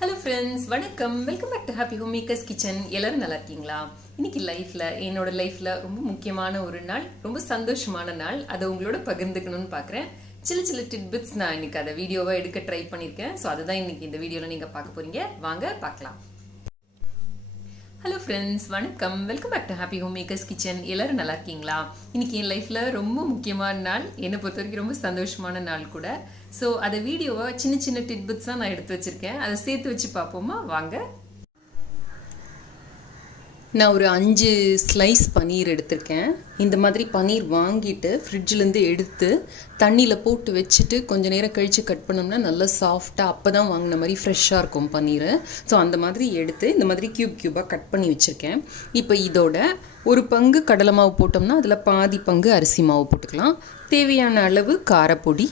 Hello friends, வணக்கம். Welcome back to happy home makers kitchen. எல்லாரும் நல்லா இருக்கீங்களா? இன்னைக்கு என்னோட லைஃப்ல ரொம்ப முக்கியமான ஒரு நாள், ரொம்ப சந்தோஷமான நாள். அதை உங்களோட பகிர்ந்துக்கணும்னு பார்க்குறேன். சில டிட்பிட்ஸ் நான் இன்னைக்கு அதை வீடியோவா எடுக்க ட்ரை பண்ணியிருக்கேன். ஸோ அதுதான் இன்னைக்கு இந்த வீடியோவில் நீங்கள் பார்க்க போறீங்க. வாங்க பார்க்கலாம். ஹலோ ஃப்ரெண்ட்ஸ், வணக்கம். Welcome back to happy home makers kitchen. எல்லாரும் நல்லா இருக்கீங்களா? இன்னைக்கு என் லைஃப்பில் ரொம்ப முக்கியமான நாள், என்னை பொறுத்த வரைக்கும் ரொம்ப சந்தோஷமான நாள் கூட. ஸோ அதை வீடியோவை சின்ன டிட்பிட்ஸாக நான் எடுத்து வச்சுருக்கேன். அதை சேர்த்து வச்சு பார்ப்போமா? வாங்க. நான் ஒரு 5 ஸ்லைஸ் பன்னீர் எடுத்திருக்கேன். இந்த மாதிரி பன்னீர் வாங்கிட்டு ஃப்ரிட்ஜிலேருந்து எடுத்து தண்ணியில் போட்டு வச்சுட்டு கொஞ்சம் நேரம் கழித்து கட் பண்ணோம்னா நல்லா சாஃப்டாக அப்போ தான் வாங்கின மாதிரி ஃப்ரெஷ்ஷாக இருக்கும் பன்னீர். ஸோ அந்த மாதிரி எடுத்து இந்த மாதிரி க்யூபாக கட் பண்ணி வச்சுருக்கேன். இப்போ இதோட ஒரு பங்கு கடலை மாவு போட்டோம்னா அதில் பாதி பங்கு அரிசி மாவு போட்டுக்கலாம். தேவையான அளவு காரப்பொடி,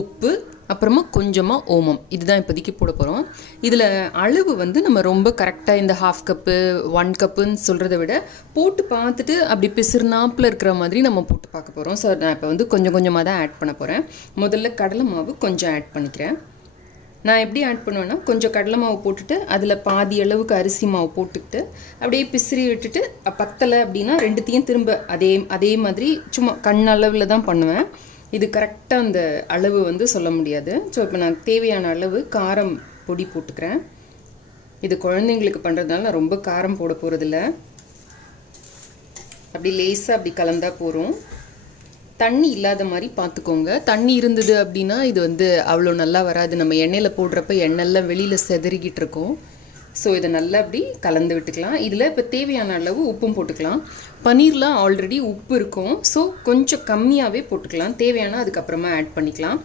உப்பு, அப்புறமா கொஞ்சமாக ஓமம், இதுதான் இப்போதைக்கு போட போகிறோம். இதில் அளவு நம்ம ரொம்ப கரெக்டாக இந்த 1/2 கப்பு 1 கப்புன்னு சொல்கிறத விட போட்டு பார்த்துட்டு அப்படி பிசுறுனாப்பில் இருக்கிற மாதிரி நம்ம போட்டு பார்க்க போகிறோம். ஸோ நான் இப்போ கொஞ்சம் கொஞ்சமாக தான் ஆட் பண்ண போகிறேன். முதல்ல கடலை மாவு கொஞ்சம் ஆட் பண்ணிக்கிறேன். நான் எப்படி ஆட் பண்ணுவேன்னா, கொஞ்சம் கடலை மாவு போட்டுட்டு அதில் பாதி அளவுக்கு அரிசி மாவு போட்டுக்கிட்டு அப்படியே பிசிறி விட்டுட்டு பத்தலை அப்படின்னா ரெண்டுத்தையும் திரும்ப அதே மாதிரி சும்மா கண்ணளவில் தான் பண்ணுவேன். இது கரெக்டாக அந்த அளவு சொல்ல முடியாது. ஸோ இப்போ நான் தேவையான அளவு காரம் பொடி போட்டுக்கிறேன். இது குழந்தைங்களுக்கு பண்ணுறதுனால நான் ரொம்ப காரம் போட போகிறதில்ல. அப்படி லேசாக அப்படி கலந்தா போகிறோம். தண்ணி இல்லாத மாதிரி பார்த்துக்கோங்க. தண்ணி இருந்தது அப்படின்னா இது அவ்வளோ நல்லா வராது. நம்ம எண்ணெயில் போடுறப்ப எண்ணெய்லாம் வெளியில் செதறிக்கிட்டு இருக்கோம். ஸோ இதை நல்லா அப்படி கலந்து விட்டுக்கலாம். இதில் இப்போ தேவையான அளவு உப்பும் போட்டுக்கலாம். பன்னீர்லாம் ஆல்ரெடி உப்பு இருக்கும். ஸோ கொஞ்சம் கம்மியாகவே போட்டுக்கலாம். தேவையான அதுக்கப்புறமா ஆட் பண்ணிக்கலாம்.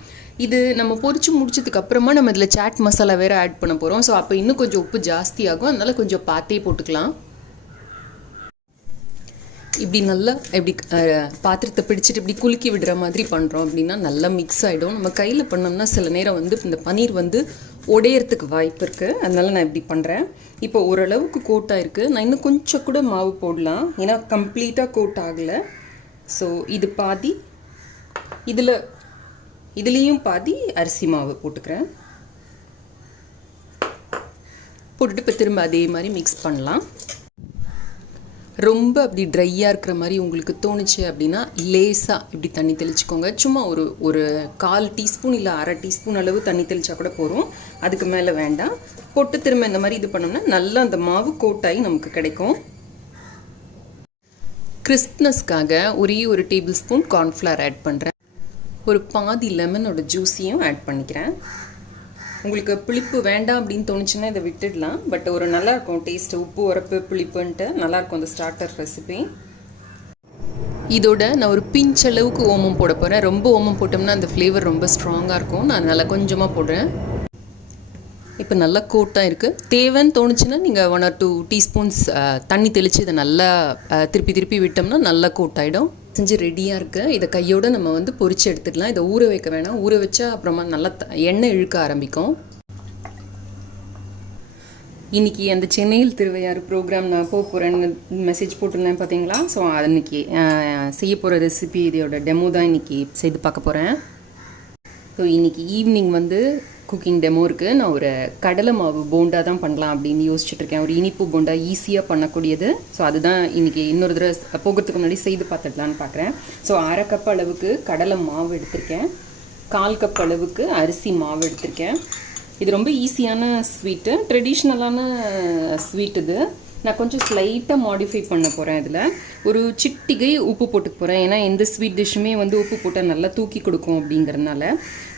இது நம்ம பொரிச்சு முடிச்சதுக்கு அப்புறமா நம்ம இதில் சாட் மசாலா வேறு ஆட் பண்ண போகிறோம். ஸோ அப்போ இன்னும் கொஞ்சம் உப்பு ஜாஸ்தியாகும். அதனால கொஞ்சம் பார்த்தே போட்டுக்கலாம். இப்படி நல்லா இப்படி பாத்திரத்தை பிடிச்சிட்டு இப்படி குலுக்கி விடுற மாதிரி பண்ணுறோம் அப்படின்னா நல்லா மிக்ஸ் ஆகிடும். நம்ம கையில் பண்ணோம்னா சில நேரம் இந்த பன்னீர் உடையறதுக்கு வாய்ப்பு இருக்குது. அதனால நான் இப்படி பண்ணுறேன். இப்போ ஓரளவுக்கு கோட் ஆகிருக்கு. நான் இன்னும் கொஞ்சம் கூட மாவு போடலாம், ஏன்னா கம்ப்ளீட்டாக கோட் ஆகலை. ஸோ இது பாதி, இதுலேயும் பாதி அரிசி மாவு போட்டுக்கிறேன். போட்டுட்டு இப்போ திரும்ப அதே மாதிரி மிக்ஸ் பண்ணலாம். ரொம்ப அப்படி ட்ரையாக இருக்கிற மாதிரி உங்களுக்கு தோணுச்சு அப்படின்னா லேசாக இப்படி தண்ணி தெளிச்சுக்கோங்க. சும்மா ஒரு 1/4 டீஸ்பூன் இல்லை 1/2 டீஸ்பூன் அளவு தண்ணி தெளிச்சா கூட போதும். அதுக்கு மேலே வேண்டாம். போட்டு திரும்ப இந்த மாதிரி இது பண்ணோம்னா நல்லா அந்த மாவு கோட்டாகி நமக்கு கிடைக்கும். கிறிஸ்ப்னஸ்க்காக ஒரே ஒரு டேபிள் ஸ்பூன் கார்ன்ஃப்ளவர் ஆட் பண்ணுறேன். ஒரு பாதி லெமனோட ஜூஸையும் ஆட் பண்ணிக்கிறேன். உங்களுக்கு புளிப்பு வேண்டாம் அப்படின்னு தோணுச்சுன்னா இதை விட்டுடலாம். பட் ஒரு நல்லாயிருக்கும் டேஸ்ட்டு, உப்பு உரப்பு புளிப்புன்ட்டு நல்லாயிருக்கும் அந்த ஸ்டார்டர் ரெசிபி. இதோட நான் ஒரு பிஞ்ச் அளவுக்கு ஓமம் போட போகிறேன். ரொம்ப ஓமம் போட்டோம்னா அந்த ஃப்ளேவர் ரொம்ப ஸ்ட்ராங்காக இருக்கும். நான் நல்லா கொஞ்சமாக போடுறேன். இப்போ நல்லா கோட்டாக இருக்குது. தேவைன்னு தோணுச்சுன்னா நீங்கள் 1 or 2 டீஸ்பூன்ஸ் தண்ணி தெளித்து இதை நல்லா திருப்பி விட்டோம்னா நல்லா கோட்டாயிடும். செஞ்சு ரெடியாக இருக்குது. இதை கையோடு நம்ம பொரிச்சு எடுத்துக்கலாம். இதை ஊற வைக்க வேணாம். ஊற வச்சா அப்புறமா நல்லா எண்ணெய் இழுக்க ஆரம்பிக்கும். இன்றைக்கி அந்த சென்னையில் திருவையாறு ப்ரோக்ராம் நான் போகிறேன்னு மெசேஜ் போட்டிருந்தேன் பார்த்தீங்களா? ஸோ அன்றைக்கி செய்ய போகிற ரெசிபி இதோட டெமோ தான் இன்றைக்கி செய்து பார்க்க போகிறேன். ஸோ இன்றைக்கி ஈவினிங் குக்கிங் டெமோ இருக்குது. நான் ஒரு கடலை மாவு போண்டா தான் பண்ணலாம் அப்படின்னு யோசிச்சுட்ருக்கேன். ஒரு இனிப்பு போண்டா ஈஸியாக பண்ணக்கூடியது. ஸோ அதுதான் இன்றைக்கி இன்னொரு தடவை போகிறதுக்கு முன்னாடி செய்து பார்த்துடலான்னு பார்க்குறேன். ஸோ 1/2 கப் அளவுக்கு கடலை மாவு எடுத்திருக்கேன். 1/4 கப் அளவுக்கு அரிசி மாவு எடுத்திருக்கேன். இது ரொம்ப ஈஸியான ஸ்வீட்டு, ட்ரெடிஷ்னலான ஸ்வீட். இது நான் கொஞ்சம் ஸ்லைட்டாக மாடிஃபை பண்ண போகிறேன். இதில் ஒரு சிட்டிகை உப்பு போட்டுக்க போகிறேன். ஏன்னா எந்த ஸ்வீட் டிஷ்ஷுமே உப்பு போட்டால் நல்லா தூக்கி கொடுக்கும் அப்படிங்கிறதுனால.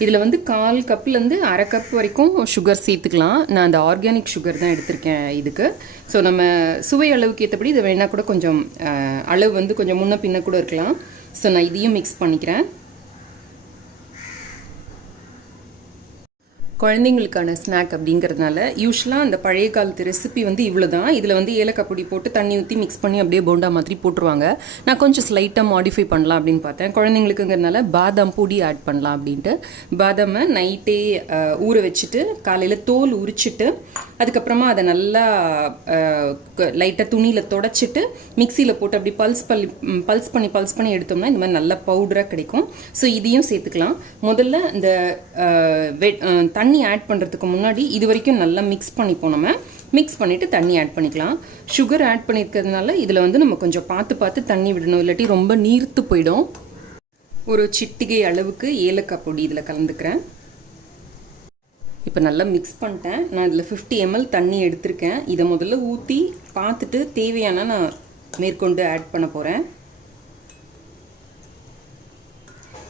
இதில் 1/4 கப்லேருந்து 1/2 கப் வரைக்கும் சுகர் சேர்த்துக்கலாம். நான் அந்த ஆர்கானிக் சுகர் தான் எடுத்திருக்கேன் இதுக்கு. ஸோ நம்ம சுவை அளவுக்கு ஏற்றபடி இதை வேணால் கூட கொஞ்சம் அளவு கொஞ்சம் முன்ன பின்ன கூட இருக்கலாம். ஸோ நான் இதையும் மிக்ஸ் பண்ணிக்கிறேன். குழந்தைங்களுக்கான ஸ்நாக் அப்படிங்கிறதுனால யூஸ்வலாக அந்த பழைய காலத்து ரெசிபி இவ்வளோ தான். இதில் ஏலக்காய் பொடி போட்டு தண்ணி ஊற்றி மிக்ஸ் பண்ணி அப்படியே போண்டா மாதிரி போட்டுருவாங்க. நான் கொஞ்சம் ஸ்லைட்டாக மாடிஃபை பண்ணலாம் அப்படின்னு பார்த்தேன். குழந்தைங்களுக்குங்கிறதுனால பாதாம் பொடி ஆட் பண்ணலாம் அப்படின்ட்டு பாதாமை நைட்டே ஊற வச்சுட்டு காலையில் தோல் உரிச்சிட்டு அதுக்கப்புறமா அதை நல்லா லைட்டாக துணியில் தொடச்சிட்டு மிக்சியில் போட்டு அப்படி பல்ஸ் பண்ணி எடுத்தோம்னா இந்த மாதிரி நல்லா பவுடராக கிடைக்கும். ஸோ இதையும் சேர்த்துக்கலாம். முதல்ல இந்த தண்ணி ஆட் பண்ணுறதுக்கு முன்னாடி இது வரைக்கும் நல்லா மிக்ஸ் பண்ணிப்போம். நம்ம மிக்ஸ் பண்ணிவிட்டு தண்ணி ஆட் பண்ணிக்கலாம். சுகர் ஆட் பண்ணியிருக்கிறதுனால இதில் வந்து நம்ம கொஞ்சம் பார்த்து தண்ணி விடணும், இல்லாட்டி ரொம்ப நீர்த்து போயிடும். ஒரு சிட்டிகை அளவுக்கு ஏலக்காய் பொடி இதில் கலந்துக்கிறேன். இப்போ நல்லா மிக்ஸ் பண்ணிட்டேன். நான் இதில் 50 ml தண்ணி எடுத்திருக்கேன். இதை முதல்ல ஊற்றி பார்த்துட்டு தேவையான நான் மேற்கொண்டு ஆட் பண்ண போகிறேன்.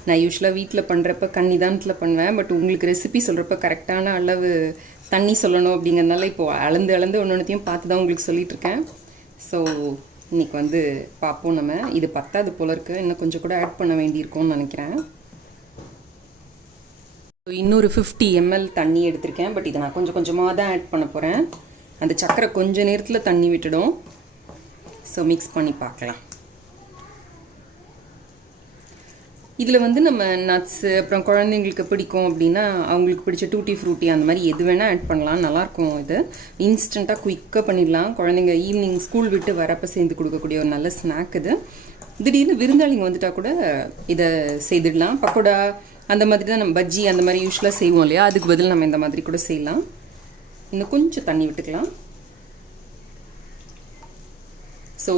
நான் யூஸ்வலாக வீட்டில் பண்ணுறப்ப கன்னிதானத்தில் பண்ணுவேன். பட் உங்களுக்கு ரெசிபி சொல்கிறப்ப கரெக்டான அளவு தண்ணி சொல்லணும் அப்படிங்கிறதுனால இப்போது அளந்து ஒன்றையும் பார்த்து தான் உங்களுக்கு சொல்லிகிட்ருக்கேன். ஸோ இன்றைக்கி வந்து பார்ப்போம். நம்ம இது பத்தாது போல இருக்குது, இன்னும் கொஞ்சம் கூட ஆட் பண்ண வேண்டியிருக்கும்னு நினைக்கிறேன். இன்னொரு 50 ml தண்ணி எடுத்திருக்கேன். பட் இதை நான் கொஞ்சமாக தான் ஆட் பண்ண போகிறேன். அந்த சக்கரை கொஞ்சம் நேரத்தில் தண்ணி விட்டுடும். ஸோ மிக்ஸ் பண்ணி பார்க்கலாம். இதில் வந்து நம்ம நட்ஸு அப்புறம் குழந்தைங்களுக்கு பிடிக்கும் அப்படின்னா அவங்களுக்கு பிடிச்ச டூட்டி ஃப்ரூட்டி அந்த மாதிரி எது வேணால் ஆட் பண்ணலாம். நல்லாயிருக்கும். இது இன்ஸ்டண்ட்டாக குயிக்காக பண்ணிடலாம். குழந்தைங்க ஈவினிங் ஸ்கூல் விட்டு வரப்போ சேர்ந்து கொடுக்கக்கூடிய ஒரு நல்ல ஸ்நாக் இது. திடீர்னு விருந்தாளிங்க வந்துட்டால் கூட இதை செய்துடலாம். பக்கோடா அந்த மாதிரி தான் நம்ம பஜ்ஜி அந்த மாதிரி யூஸ்வலாக செய்வோம் இல்லையா, அதுக்கு பதில் நம்ம இந்த மாதிரி கூட செய்யலாம். இன்னும் கொஞ்சம் தண்ணி விட்டுக்கலாம். ஸோ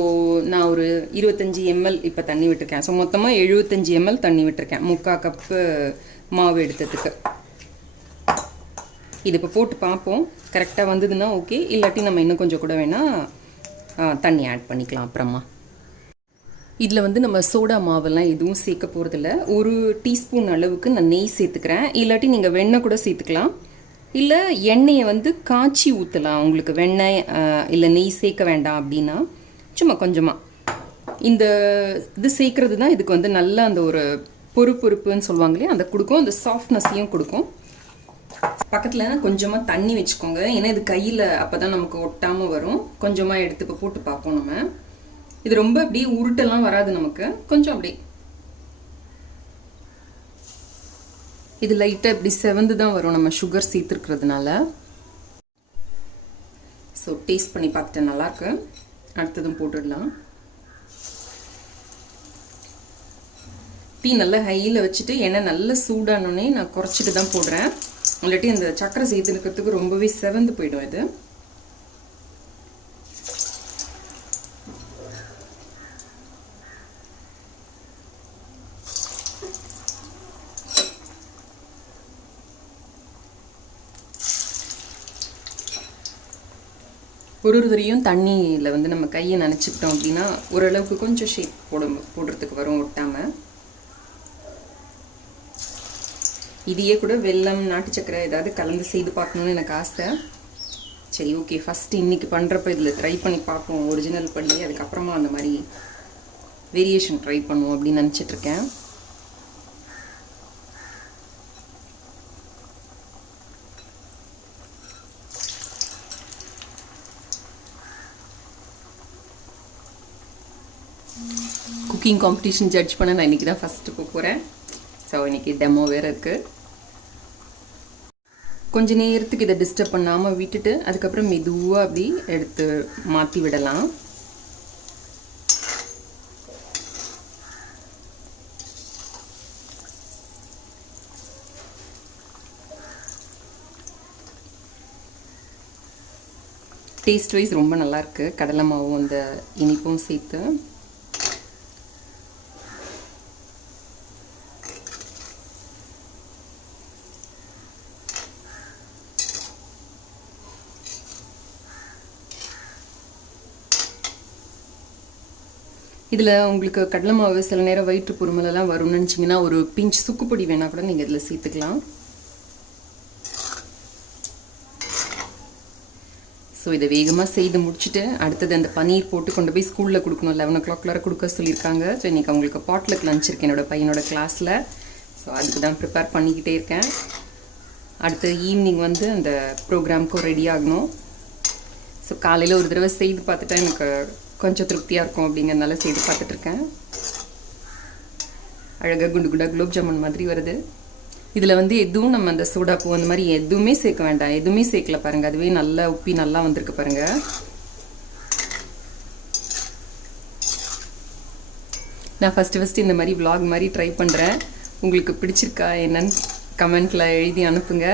நான் ஒரு 25 ml இப்போ தண்ணி விட்டுருக்கேன். ஸோ மொத்தமாக 75 ml தண்ணி விட்டுருக்கேன் 3/4 கப்பு மாவு எடுத்ததுக்கு. இது இப்போ போட்டு பார்ப்போம். கரெக்டாக வந்ததுன்னா ஓகே, இல்லாட்டி நம்ம இன்னும் கொஞ்சம் கூட வேணால் தண்ணி ஆட் பண்ணிக்கலாம் அப்புறமா. இதில் வந்து நம்ம சோடா மாவெல்லாம் எதுவும் சேர்க்க போகிறதில்ல. 1 டீஸ்பூன் அளவுக்கு நான் நெய் சேர்த்துக்கிறேன். இல்லாட்டி நீங்கள் வெண்ணெய் கூட சேர்த்துக்கலாம். இல்லை எண்ணெயை வந்து காய்ச்சி ஊற்றலாம். உங்களுக்கு வெண்ணெய் இல்லை நெய் சேர்க்க வேண்டாம் அப்படின்னா சும்மா கொஞ்சமாக இந்த இது சேர்க்கறது தான் இதுக்கு வந்து நல்லா அந்த ஒரு பொறுப்புன்னு சொல்லுவாங்க இல்லையா, அந்த கொடுக்கும். அந்த சாஃப்ட்னஸையும் கொடுக்கும். பக்கத்தில் கொஞ்சமாக தண்ணி வச்சுக்கோங்க, ஏன்னா இது கையில் அப்போ தான் நமக்கு ஒட்டாமல் வரும். கொஞ்சமாக எடுத்து இப்போ போட்டு பார்ப்போம். நம்ம இது ரொம்ப அப்படியே உருட்டெல்லாம் வராது நமக்கு, கொஞ்சம் அப்படியே இது லைட்டாக இப்படி செவந்து தான் வரும் நம்ம சுகர் சேர்த்துருக்கிறதுனால. ஸோ டேஸ்ட் பண்ணி பார்த்துட்டு நல்லாயிருக்கு. அடுத்ததும் போட்டுடலாம். டீ நல்லா ஹையில் வச்சுட்டு எண்ணெய் நல்லா சூடானோடனே நான் குறைச்சிட்டு தான் போடுறேன். இல்லாட்டி இந்த சக்கரை சேர்த்துக்கிறதுக்கு ரொம்பவே செவந்து போயிடும் இது. ஒரு தரையும் தண்ணியில் வந்து நம்ம கையை நனைச்சிக்கிட்டோம் அப்படின்னா ஓரளவுக்கு கொஞ்சம் ஷேப் போடுறதுக்கு வரும் ஒட்டாமல். இதையே கூட வெல்லம் நாட்டு சக்கரை ஏதாவது கலந்து செய்து பார்க்கணுன்னு எனக்கு ஆசை. சரி ஓகே, ஃபஸ்ட்டு இன்றைக்கி பண்ணுறப்ப இதில் ட்ரை பண்ணி பார்ப்போம் ஒரிஜினல் படி. அதுக்கப்புறமா அந்த மாதிரி வேரியேஷன் ட்ரை பண்ணுவோம் அப்படின்னு நினச்சிட்ருக்கேன். குக்கிங் காம்படிஷன் ஜட்ஜ் பண்ண நான் இன்றைக்கி தான் ஃபஸ்ட்டு போகிறேன். ஸோ இன்றைக்கி டெமோ வேறு இருக்குது. கொஞ்சம் நேரத்துக்கு இதை டிஸ்டர்ப் பண்ணாமல் விட்டுட்டு அதுக்கப்புறம் மெதுவாக அப்படி எடுத்து மாற்றி விடலாம். டேஸ்ட் வைஸ் ரொம்ப நல்லாயிருக்கு. கடலை மாவும் அந்த இனிப்பும் சேர்த்து. இதில் உங்களுக்கு கடலை மாவு சில நேரம் வயிற்று பொறுமலெல்லாம் வரும்னு நினச்சிங்கன்னா ஒரு பிஞ்ச் சுக்குப்பொடி வேணால் கூட நீங்கள் இதில் சேர்த்துக்கலாம். ஸோ இதை வேகமாக செய்து முடிச்சுட்டு அடுத்தது அந்த பன்னீர் போட்டு கொண்டு போய் ஸ்கூலில் கொடுக்கணும். 11 o'clock கொடுக்க சொல்லியிருக்காங்க. ஸோ இன்றைக்கி அவங்களுக்கு பாட்லக் லஞ்ச் இருக்குது என்னோடய பையனோட கிளாஸில். ஸோ அதுக்கு தான் ப்ரிப்பேர் பண்ணிக்கிட்டே இருக்கேன். அடுத்து ஈவினிங் வந்து அந்த ப்ரோக்ராமுக்கும் ரெடி ஆகணும். ஸோ காலையில் ஒரு தடவை செய்து பார்த்துட்டா எனக்கு கொஞ்சம் திருப்தியாக இருக்கும் அப்படிங்கிறதுனால செய்து பார்த்துட்ருக்கேன். அழகாக குண்டு குண்டாக குலோப் ஜாமுன் மாதிரி வருது. இதில் வந்து எதுவும் நம்ம அந்த சோடாப்பூ அந்த மாதிரி எதுவுமே சேர்க்க வேண்டாம், எதுவுமே சேர்க்கல பாருங்கள். அதுவே நல்லா உப்பி நல்லா வந்திருக்கு பாருங்கள். நான் ஃபஸ்ட்டு இந்த மாதிரி vlog மாதிரி ட்ரை பண்ணுறேன். உங்களுக்கு பிடிச்சிருக்கா என்னன்னு கமெண்ட்டில் எழுதி அனுப்புங்க.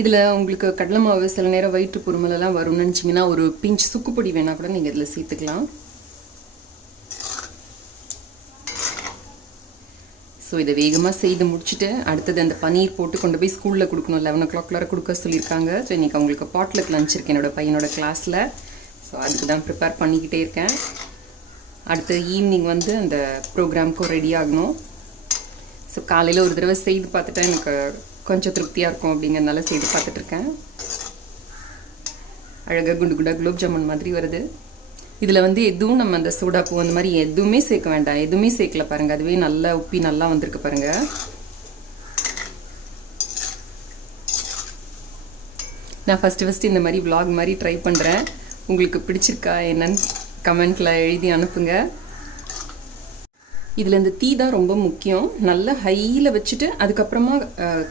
இதில் உங்களுக்கு கடலை மாவு சில நேரம் வயிற்று பொறுமலெல்லாம் வரும்னு நினச்சிங்கன்னா ஒரு பிஞ்ச் சுக்குப்பொடி வேணால் கூட நீங்கள் இதில் சேர்த்துக்கலாம். ஸோ இதை வேகமாக செய்து முடிச்சுட்டு அடுத்தது அந்த பன்னீர் போட்டு கொண்டு போய் ஸ்கூலில் கொடுக்கணும். 11 o'clock கொடுக்க சொல்லியிருக்காங்க. ஸோ இன்றைக்கி அவங்களுக்கு பாட்லுக்கு லஞ்ச் இருக்கு என்னோடய பையனோட கிளாஸில். ஸோ அதுக்கு தான் ப்ரிப்பேர் பண்ணிக்கிட்டே இருக்கேன். அடுத்து ஈவினிங் வந்து அந்த ப்ரோக்ராமுக்கும் ரெடி ஆகணும். ஸோ காலையில் ஒரு தடவை செய்து பார்த்துட்டா எனக்கு கொஞ்சம் திருப்தியாக இருக்கும் அப்படிங்கிறதுனால செய்து பார்த்துட்ருக்கேன். அழகாக குண்டு குண்டாக குலோப் ஜாமுன் மாதிரி வருது. இதில் வந்து எதுவும் நம்ம அந்த சோடாப்பூ அந்த மாதிரி எதுவுமே சேர்க்க வேண்டாம், எதுவுமே சேர்க்கல பாருங்கள். அதுவே நல்லா உப்பி நல்லா வந்திருக்கு பாருங்கள். நான் ஃபஸ்ட்டு இந்த மாதிரி vlog மாதிரி ட்ரை பண்ணுறேன். உங்களுக்கு பிடிச்சிருக்கா என்னன்னு கமெண்ட்டில் எழுதி அனுப்புங்க. இதில் இந்த தீ தான் ரொம்ப முக்கியம். நல்லா ஹையில் வச்சுட்டு அதுக்கப்புறமா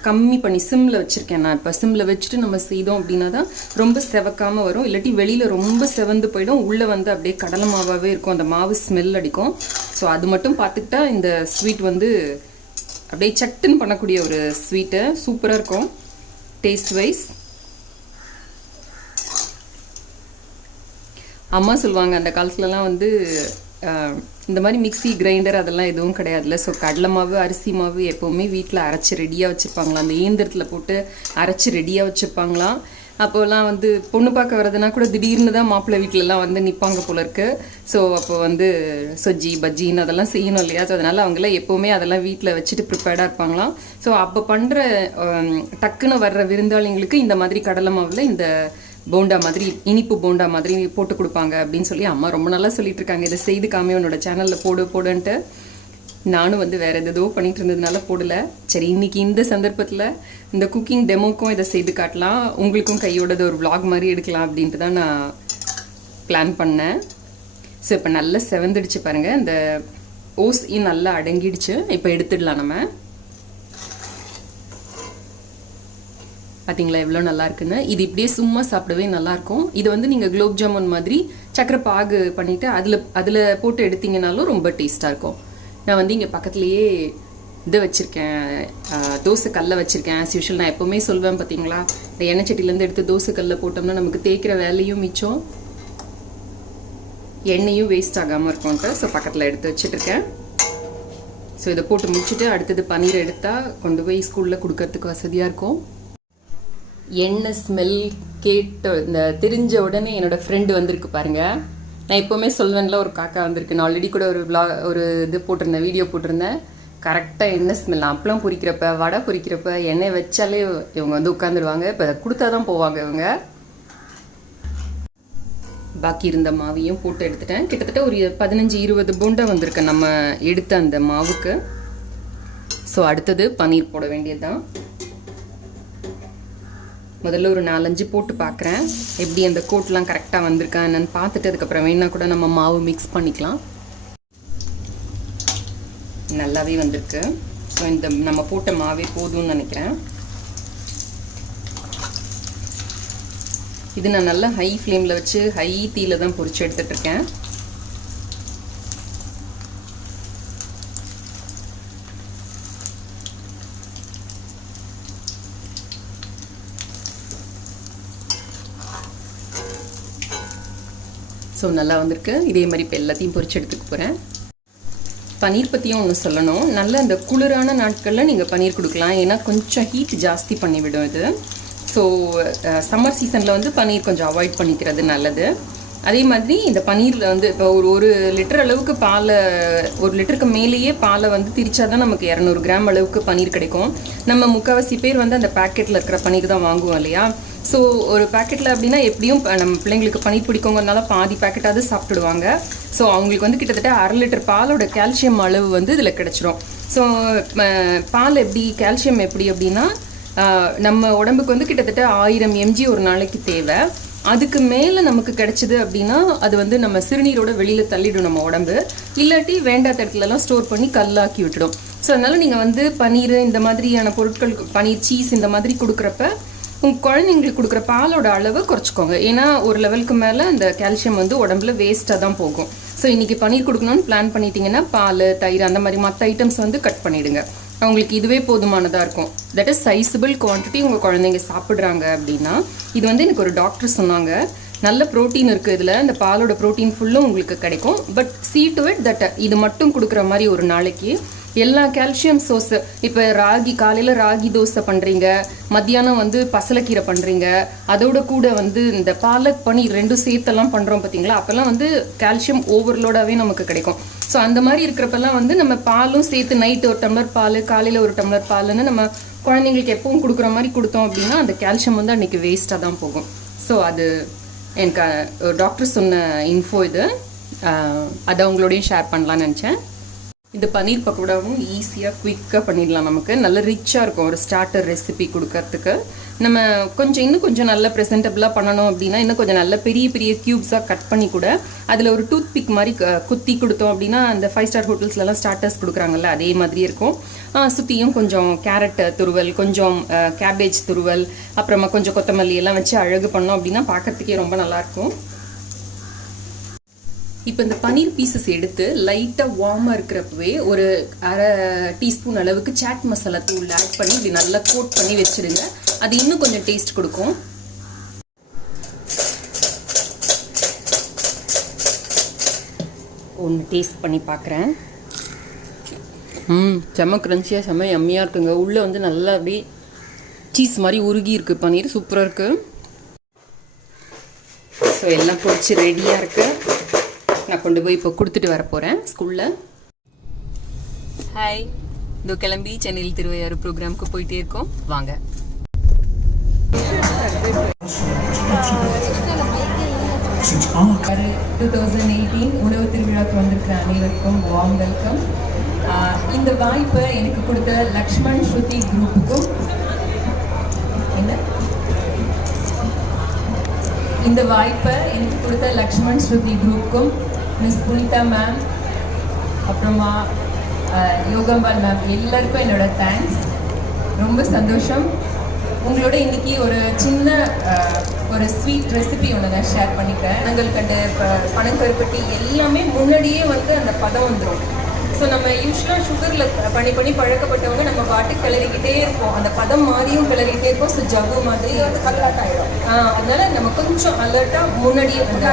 கம்மி பண்ணி சிம்மில் வச்சுருக்கேன். நான் இப்போ சிம்மில் வச்சுட்டு நம்ம செய்தோம் அப்படின்னா தான் ரொம்ப செவக்காமல் வரும். இல்லாட்டி வெளியில் ரொம்ப செவந்து போயிடும், உள்ளே வந்து அப்படியே கடலை மாவாகவே இருக்கும், அந்த மாவு ஸ்மெல் அடிக்கும். ஸோ அது மட்டும் பார்த்துக்கிட்டா இந்த ஸ்வீட் வந்து அப்படியே சட்டுன்னு பண்ணக்கூடிய ஒரு ஸ்வீட்டு சூப்பராக இருக்கும் டேஸ்ட் வைஸ். அம்மா சொல்லுவாங்க அந்த காலத்துலலாம் வந்து இந்த மாதிரி மிக்சி கிரைண்டர் அதெல்லாம் எதுவும் கிடையாதுல்ல. ஸோ கடலை மாவு அரிசி மாவு எப்போவுமே வீட்டில் அரைச்சி ரெடியாக வச்சுருப்பாங்களாம். அந்த இயந்திரத்தில் போட்டு அரைச்சி ரெடியாக வச்சுருப்பாங்களாம். அப்போலாம் வந்து பொண்ணு பார்க்க வரதுனா கூட திடீர்னு தான் மாப்பிள்ளை வீட்டிலலாம் வந்து நிற்பாங்க போல இருக்கு. ஸோ அப்போ வந்து சொஜ்ஜி பஜ்ஜின்னு அதெல்லாம் செய்யணும் இல்லையா. ஸோ அதனால் அவங்களாம் எப்போவுமே அதெல்லாம் வீட்டில் வச்சுட்டு ப்ரிப்பேர்டாக இருப்பாங்களாம். ஸோ அப்போ பண்ணுற டக்குன்னு வர்ற விருந்தாளிங்களுக்கு இந்த மாதிரி கடலை மாவில் இந்த போண்டா மாதிரி இனிப்பு போண்டா மாதிரி போட்டு கொடுப்பாங்க அப்படின்னு சொல்லி அம்மா ரொம்ப நல்லா சொல்லிட்டு இருக்காங்க. இதை செய்து காமி உன்னோட சேனலில் போடுன்ட்டு. நானும் வந்து வேறு எதோ பண்ணிட்டு இருந்ததுனால போடலை. சரி இன்னைக்கு இந்த சந்தர்ப்பத்தில் இந்த குக்கிங் டெமோக்கும் இதை செய்து காட்டலாம், உங்களுக்கும் கையோடது ஒரு vlog மாதிரி எடுக்கலாம் அப்படின்ட்டு தான் நான் பிளான் பண்ணேன். ஸோ இப்போ நல்லா செவந்துடுச்சு பாருங்கள். இந்த ஓஸ் நல்லா அடங்கிடுச்சு. இப்போ எடுத்துடலாம் நம்ம. பார்த்தீங்களா எவ்வளோ நல்லா இருக்குன்னு. இது இப்படியே சும்மா சாப்பிடவே நல்லாயிருக்கும். இது வந்து நீங்கள் குலோப் ஜாமுன் மாதிரி சக்கரை பாகு பண்ணிவிட்டு அதில் போட்டு எடுத்தீங்கனாலும் ரொம்ப டேஸ்ட்டாக இருக்கும். நான் வந்து இங்கே பக்கத்துலேயே இது வச்சுருக்கேன், தோசை கல்லை வச்சுருக்கேன். ஆஸ் யூஷுவல் நான் எப்போவுமே சொல்வேன் பார்த்தீங்களா, இந்த எண்ணெய் சட்டிலேருந்து எடுத்து தோசை கல்லை போட்டோம்னா நமக்கு தேய்க்கிற வேலையும் மிச்சம், எண்ணெயும் வேஸ்ட் ஆகாமல் இருக்கும்ட்டு. ஸோ பக்கத்தில் எடுத்து வச்சுட்ருக்கேன். ஸோ இதை போட்டு முடிச்சுட்டு அடுத்தது பன்னீர் எடுத்தால் கொண்டு போய் ஸ்கூலில் கொடுக்கறதுக்கு வசதியாக இருக்கும். எண்ணெய் ஸ்மெல் கேட்டு இந்த தெரிஞ்ச உடனே என்னோடய ஃப்ரெண்டு வந்திருக்கு பாருங்கள். நான் எப்போவுமே சொல்வேன்ல ஒரு காக்கா வந்திருக்கு. நான் ஆல்ரெடி கூட ஒரு இது போட்டிருந்தேன், வீடியோ போட்டிருந்தேன். கரெக்டாக எண்ணெய் ஸ்மெல் அப்பளம் பொரிக்கிறப்ப வடை பொரிக்கிறப்ப எண்ணெய் வச்சாலே இவங்க வந்து உட்காந்துருவாங்க. இப்போ கொடுத்தா தான் போவாங்க இவங்க. பாக்கி இருந்த மாவையும் போட்டு எடுத்துட்டேன். கிட்டத்தட்ட ஒரு 15-20 போண்டா வந்திருக்கு நம்ம எடுத்த அந்த மாவுக்கு. ஸோ அடுத்தது பன்னீர் போட வேண்டியது தான். முதல்ல ஒரு 4-5 போட்டு பார்க்குறேன் எப்படி அந்த கோட்லாம் கரெக்டாக வந்திருக்கா என்னன்னு பார்த்துட்டு அதுக்கப்புறம் வேணா கூட நம்ம மாவு மிக்ஸ் பண்ணிக்கலாம். நல்லாவே வந்திருக்கு. ஸோ இந்த நம்ம போட்ட மாவே போதும்னு நினைக்கிறேன். இது நான் நல்லா ஹை ஃப்ளேமில் வச்சு ஹை தீயில் தான் பொரிச்சு எடுத்துகிட்ருக்கேன். ஸோ நல்லா வந்திருக்கு. இதே மாதிரி இப்போ எல்லாத்தையும் பொரிச்சு எடுத்துக்க போகிறேன். பன்னீர் பற்றியும் ஒன்று சொல்லணும். நல்ல அந்த குளிரான நாட்களில் நீங்கள் பன்னீர் கொடுக்கலாம், ஏன்னா கொஞ்சம் ஹீட் ஜாஸ்தி பண்ணிவிடும் இது. ஸோ சம்மர் சீசனில் வந்து பன்னீர் கொஞ்சம் அவாய்ட் பண்ணிக்கிறது நல்லது. அதே மாதிரி இந்த பன்னீரில் வந்து இப்போ ஒரு லிட்டர் அளவுக்கு பாலை, 1 லிட்டருக்கு மேலேயே பாலை வந்து திரிச்சா தான் நமக்கு 200 கிராம் அளவுக்கு பன்னீர் கிடைக்கும். நம்ம முக்கால்வாசி பேர் வந்து அந்த பேக்கெட்டில் இருக்கிற பன்னீர் தான் வாங்குவோம் இல்லையா. ஸோ ஒரு பேக்கெட்டில் அப்படின்னா எப்படியும் நம்ம பிள்ளைங்களுக்கு பன்னீர் பிடிக்குங்கிறதுனால பாதி பேக்கெட்டாவது சாப்பிட்டுடுவாங்க. ஸோ அவங்களுக்கு வந்து கிட்டத்தட்ட 1/2 லிட்டர் பாலோட கால்சியம் அளவு வந்து இதில் கிடச்சிரும். ஸோ பால் எப்படி, கால்சியம் எப்படி அப்படின்னா நம்ம உடம்புக்கு வந்து கிட்டத்தட்ட 1000 mg ஒரு நாளைக்கு தேவை. அதுக்கு மேலே நமக்கு கிடைச்சிது அப்படின்னா அது வந்து நம்ம சிறுநீரோட வெளியில் தள்ளிடும் நம்ம உடம்பு. இல்லாட்டி வேண்டாத இடத்துலலாம் ஸ்டோர் பண்ணி கல்லாக்கி விட்டுடும். ஸோ அதனால் நீங்கள் வந்து பன்னீர் இந்த மாதிரியான பொருட்கள், பன்னீர், சீஸ் இந்த மாதிரி கொடுக்குறப்ப உங்கள் குழந்தைங்களுக்கு கொடுக்குற பாலோட அளவை குறைச்சிக்கோங்க. ஏன்னா ஒரு லெவலுக்கு மேலே அந்த கால்சியம் வந்து உடம்புல வேஸ்ட்டாக தான் போகும். ஸோ இன்றைக்கி பன்னீர் கொடுக்கணும்னு பிளான் பண்ணிட்டீங்கன்னா பால், தயிர் அந்த மாதிரி மற்ற ஐட்டம்ஸ் வந்து கட் பண்ணிவிடுங்க. அவங்களுக்கு இதுவே போதுமானதாக இருக்கும். தட் இஸ் சைஸபிள் குவான்டிட்டி உங்கள் குழந்தைங்க சாப்பிட்றாங்க அப்படின்னா. இது வந்து எனக்கு ஒரு டாக்டர் சொன்னாங்க, நல்ல ப்ரோட்டீன் இருக்குது இதில், இந்த பாலோட ப்ரோட்டீன் ஃபுல்லும் உங்களுக்கு கிடைக்கும். But see to it that இது மட்டும் கொடுக்குற மாதிரி ஒரு நாளைக்கு எல்லா கால்சியம் சோர்ஸ், இப்போ ராகி, காலையில் ராகி தோசை பண்ணுறீங்க, மத்தியானம் வந்து பசலைக்கீரை பண்ணுறீங்க, அதோட கூட வந்து இந்த பாலக் பன்னீர் ரெண்டும் சேர்த்தெல்லாம் பண்ணுறோம் பார்த்தீங்களா, அப்போல்லாம் வந்து கால்சியம் ஓவர்லோடாகவே நமக்கு கிடைக்கும். ஸோ அந்த மாதிரி இருக்கிறப்பெல்லாம் வந்து நம்ம பாலும் சேர்த்து நைட்டு ஒரு டம்ளர் பால், காலையில் ஒரு டம்ளர் பால்னு நம்ம குழந்தைங்களுக்கு எப்பவும் கொடுக்குற மாதிரி கொடுத்தோம் அப்படின்னா அந்த கால்சியம் வந்து அன்றைக்கி வேஸ்ட்டாக தான் போகும். ஸோ அது எனக்கு டாக்டர் சொன்ன இன்ஃபோ இது. அதை அவங்களோடையும் ஷேர் பண்ணலான்னு நினச்சேன். இந்த பன்னீர் பக்கோடாவும் ஈஸியாக குயிக்காக பண்ணிடலாம். நமக்கு நல்ல ரிச்சாக இருக்கும் ஒரு ஸ்டார்டர் ரெசிபி கொடுக்கறதுக்கு. நம்ம இன்னும் கொஞ்சம் நல்ல ப்ரெசென்டபிளாக பண்ணணும் அப்படின்னா இன்னும் கொஞ்சம் நல்ல பெரிய பெரிய க்யூப்ஸாக கட் பண்ணி கூட அதில் ஒரு டூத் பிக் மாதிரி குத்தி கொடுத்தோம் அப்படின்னா அந்த 5 ஸ்டார் ஹோட்டல்ஸ்லலாம் ஸ்டார்டர்ஸ் கொடுக்குறாங்கல்ல, அதே மாதிரி இருக்கும். சுற்றியும் கொஞ்சம் கேரட் துருவல், கொஞ்சம் கேபேஜ் துருவல், அப்புறமா கொஞ்சம் கொத்தமல்லி எல்லாம் வச்சு அழகு பண்ணோம் அப்படின்னா பார்க்குறதுக்கே ரொம்ப நல்லாயிருக்கும். இப்போ இந்த பன்னீர் பீசஸ் எடுத்து லைட்டாக வார்மாக இருக்கிறப்பவே ஒரு அரை டீஸ்பூன் அளவுக்கு சாட் மசாலா தூள் ஆட் பண்ணி இப்படி நல்லா கோட் பண்ணி வச்சுடுங்க. அது இன்னும் கொஞ்சம் டேஸ்ட் கொடுக்கும். ஒன்று டேஸ்ட் பண்ணி பார்க்குறேன். செம்ம க்ரன்ச்சியாக செம்ம யம்மியாக இருக்குங்க. உள்ளே வந்து நல்லா அப்படியே சீஸ் மாதிரி உருகி இருக்குது பன்னீர், சூப்பராக இருக்குது. ஸோ எல்லாம் பொரிச்சு ரெடியாக இருக்குது. நான் கொண்டு போய் இப்போ கொடுத்துட்டு வர போகிறேன் ஸ்கூலில். ஹாய், இதோ கிளம்பி சென்னையில் திருவையாறு ப்ரோக்ராமுக்கு போயிட்டே இருக்கோம். வாங்க. Since 2018 உணவு திருவிழாக்கு வந்திருக்கிற அனைவருக்கும் வார்ம் வெல்கம். இந்த வாய்ப்பை எனக்கு கொடுத்த லக்ஷ்மண் ஸ்ருதி குரூப்புக்கும், இந்த வாய்ப்பை எனக்கு கொடுத்த லக்ஷ்மண் ஸ்ருதி குரூப்புக்கும், மிஸ் புனிதா மேம், அப்புறமா யோகாம்பால் மேம், எல்லாருக்கும் என்னோட தேங்க்ஸ். ரொம்ப சந்தோஷம். உங்களோட இன்னைக்கு ஒரு சின்ன ஒரு ஸ்வீட் ரெசிபி ஒன்று நான் ஷேர் பண்ணிக்கிறேன். நாங்களுக்கு பனங்கருப்பட்டி எல்லாமே முன்னாடியே வந்து அந்த பதம் வந்துடும். ஸோ நம்ம யூஸ்வலாக ஷுகரில் பண்ணி பழக்கப்பட்டவங்க நம்ம பாட்டு கிளறிக்கிட்டே இருப்போம், அந்த பதம் மாதிரியும் கிளறிக்கிட்டே இருப்போம். ஸோ ஜவ்வு மாதிரி அது கல்லாட் ஆகிடும். அதனால நம்ம கொஞ்சம் அலர்ட்டாக முன்னாடியே அந்த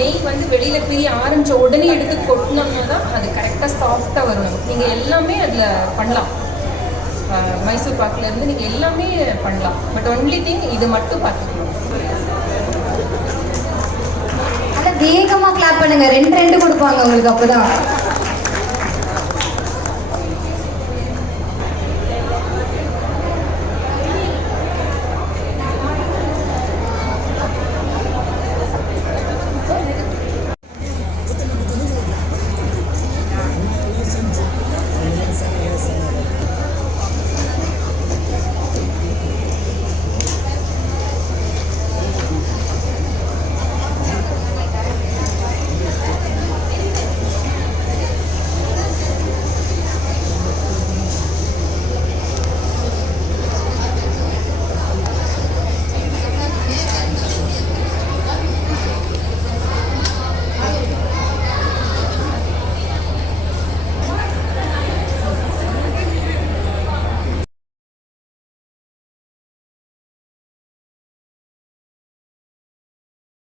நெய் வந்து வெளியில் பிரிய ஆரம்பித்த உடனே எடுத்து கொட்டினோம்னா தான் அது கரெக்டாக சாஃப்டாக வரும் நமக்கு. நீங்கள் எல்லாமே அதில் பண்ணலாம், மைசூர் பாக்கிலேருந்து நீங்கள் எல்லாமே பண்ணலாம். பட் ஒன்லி திங் இது மட்டும் பார்த்துக்கணும். வேகமாக கிளாப் பண்ணுங்க, 2 கொடுப்பாங்க உங்களுக்கு. அப்போதான்